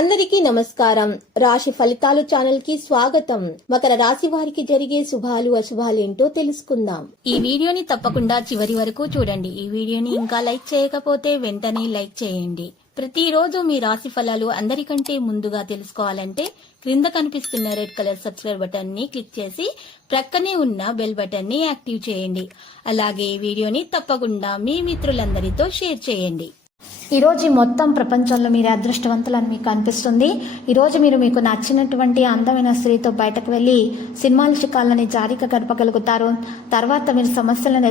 అందరికీ నమస్కారం. రాశి ఫలితాలు ఛానల్ కి స్వాగతం. మకర రాశి వారికి జరిగే శుభాలు అశుభాలు ఏంటో తెలుసుకుందాం. ఈ వీడియోని తప్పకుండా చివరి వరకు చూడండి. ఈ వీడియోని ఇంకా లైక్ చేయకపోతే వెంటనే లైక్ చేయండి. ప్రతిరోజు మీ రాశి ఫలాలు అందరికంటే ముందుగా తెలుసుకోవాలంటే క్రింద కనిపిస్తున్న రెడ్ కలర్ సబ్స్క్రైబ్ బటన్ ని క్లిక్ చేసి ప్రక్కనే ఉన్న బెల్ బటన్ ని యాక్టివ్ చేయండి. అలాగే ఈ వీడియోని తప్పకుండా మీ మిత్రులందరితో షేర్ చేయండి. ఈరోజు మొత్తం ప్రపంచంలో మీరు అదృష్టవంతులని మీకు అనిపిస్తుంది. ఈరోజు మీరు మీకు నచ్చినటువంటి అందమైన స్త్రీతో బయటకు వెళ్ళి సినిమాల శిఖాలని జారీగా గడపగలుగుతారు. తర్వాత మీరు సమస్యలను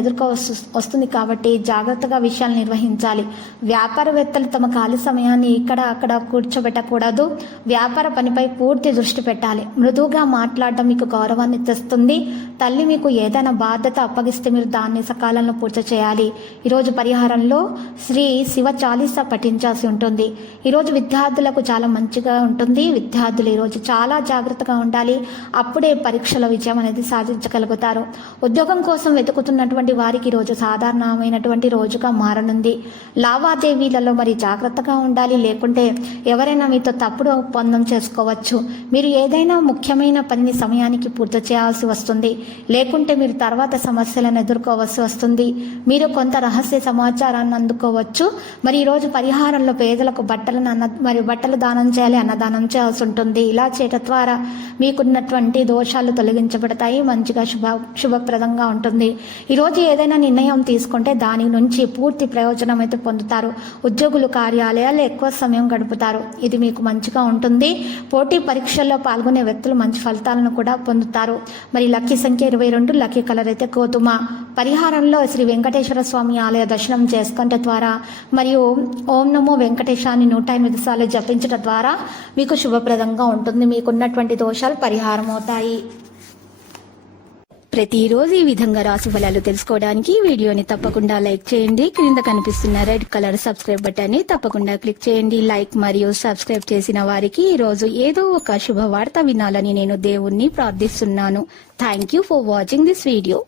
వస్తుంది కాబట్టి జాగ్రత్తగా విషయాలు నిర్వహించాలి. వ్యాపారవేత్తలు తమ ఖాళీ సమయాన్ని ఇక్కడ అక్కడ కూర్చోబెట్టకూడదు. వ్యాపార పనిపై పూర్తి దృష్టి పెట్టాలి. మృదువుగా మాట్లాడడం మీకు గౌరవాన్ని తెస్తుంది. తల్లి మీకు ఏదైనా బాధ్యత అప్పగిస్తే మీరు దాన్ని సకాలంలో పూర్తి చేయాలి. ఈరోజు పరిహారంలో శ్రీ శివ చాలీసా పఠించాల్సి ఉంటుంది. ఈరోజు విద్యార్థులకు చాలా మంచిగా ఉంటుంది. విద్యార్థులు ఈరోజు చాలా జాగ్రత్తగా ఉండాలి. అప్పుడే పరీక్షల విజయం అనేది సాధించగలుగుతారు. ఉద్యోగం కోసం వెతుకుతున్నటువంటి వారికి ఈరోజు సాధారణమైనటువంటి రోజుగా మారనుంది. లావాదేవీలలో మరి జాగ్రత్తగా ఉండాలి. లేకుంటే ఎవరైనా మీతో తప్పుడు ఒప్పందం చేసుకోవచ్చు. మీరు ఏదైనా ముఖ్యమైన పనిని సమయానికి పూర్తి చేయాల్సి వస్తుంది. లేకుంటే మీరు తర్వాత సమస్యలను ఎదుర్కోవాల్సి వస్తుంది. మీరు కొంత రహస్య సమాచారాన్ని అందుకోవచ్చు. మరి ఈరోజు పరిహారంలో పేదలకు బట్టలు దానం చేయాలి, అన్నదానం చేయాల్సి ఉంటుంది. ఇలా చేయడం ద్వారా మీకున్నటువంటి దోషాలు తొలగించబడతాయి. మంచిగా శుభప్రదంగా ఉంటుంది. ఈరోజు ఏదైనా నిర్ణయం తీసుకుంటే దాని నుంచి పూర్తి ప్రయోజనం అయితే పొందుతారు. ఉద్యోగులు కార్యాలయాలు ఎక్కువ సమయం గడుపుతారు. ఇది మీకు మంచిగా ఉంటుంది. పోటీ పరీక్షల్లో పాల్గొనే వ్యక్తులు మంచి ఫలితాలను కూడా పొందుతారు. మరి లక్కీ సంఖ్య 22, లక్కీ కలర్ అయితే గోధుమ. పరిహారంలో శ్రీ వెంకటేశ్వర స్వామి ఆలయ దర్శనం చేసుకుంటే ద్వారా మరియు ఓం నమో వెంకటేశాన్ని 108 సార్లు జపించడం ద్వారా మీకు శుభప్రదంగా ఉంటుంది. మీకున్నటువంటి దోషాలు పరిహారం అవుతాయి. ప్రతిరోజు ఈ విధంగా రాశి ఫలాలు తెలుసుకోవడానికి వీడియోని తప్పకుండా లైక్ చేయండి. క్రింద కనిపిస్తున్న రెడ్ కలర్ సబ్స్క్రైబ్ బటన్ ని తప్పకుండా క్లిక్ చేయండి. లైక్ మరియు సబ్స్క్రైబ్ చేసిన వారికి ఈ రోజు ఏదో ఒక శుభవార్త వినాలని నేను దేవుణ్ణి ప్రార్థిస్తున్నాను. Thank you for watching this video.